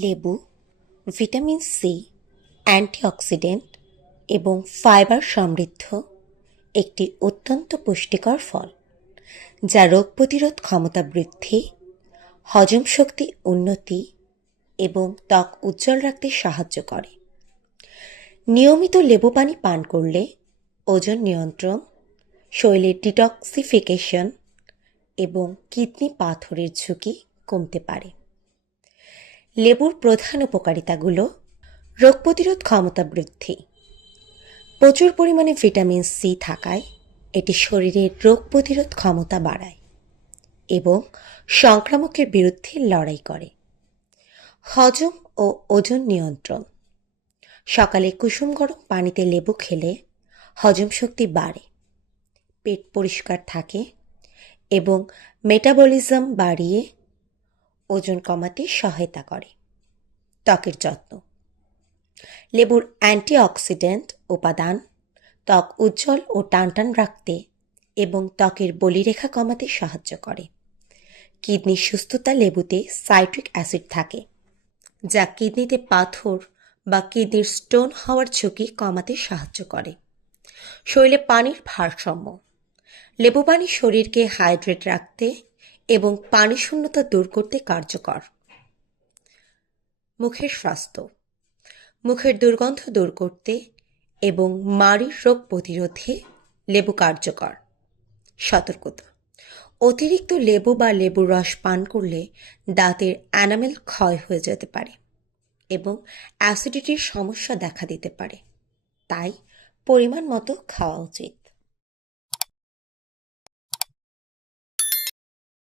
লেবু vitamin C, antioxidant এবং fibre সমৃদ্ধ একটি অত্যন্ত পুষ্টিকর ফল, যা রোগ প্রতিরোধ ক্ষমতা বৃদ্ধি, হজম শক্তি উন্নতি এবং ত্বক উজ্জ্বল রাখতে সাহায্য করে। নিয়মিত লেবু পানি পান করলে ওজন নিয়ন্ত্রণ, শরীরের ডিটক্সিফিকেশন এবং কিডনি পাথরের ঝুঁকি কমতে পারে। লেবুর প্রধান উপকারিতাগুলো: রোগ প্রতিরোধ ক্ষমতা বৃদ্ধি। প্রচুর পরিমাণে ভিটামিন সি থাকায় এটি শরীরের রোগ প্রতিরোধ ক্ষমতা বাড়ায় এবং সংক্রামকের বিরুদ্ধে লড়াই করে। হজম ও ওজন নিয়ন্ত্রণ। সকালে কুসুম গরম পানিতে লেবু খেলে হজম শক্তি বাড়ে, পেট পরিষ্কার থাকে এবং মেটাবলিজম বাড়িয়ে ওজন কমাতে সহায়তা করে। ত্বকের যত্ন। লেবুর অ্যান্টিঅক্সিডেন্ট উপাদান ত্বক উজ্জ্বল ও টানটান রাখতে এবং ত্বকের বলিরেখা কমাতে সাহায্য করে। কিডনির সুস্থতা। লেবুতে সাইট্রিক অ্যাসিড থাকে, যা কিডনিতে পাথর বা কিডনির স্টোন হওয়ার ঝুঁকি কমাতে সাহায্য করে। শরীরে পানির ভারসাম্য। লেবু পানি শরীরকে হাইড্রেট রাখতে এবং পানি শূন্যতা দূর করতে কার্যকর। মুখের স্বাস্থ্য। মুখের দুর্গন্ধ দূর করতে এবং মাড়ির রোগ প্রতিরোধে লেবু কার্যকর। সতর্কতা: অতিরিক্ত লেবু বা লেবুর রস পান করলে দাঁতের এনামেল ক্ষয় হয়ে যেতে পারে এবং অ্যাসিডিটির সমস্যা দেখা দিতে পারে, তাই পরিমাণ মতো খাওয়া উচিত।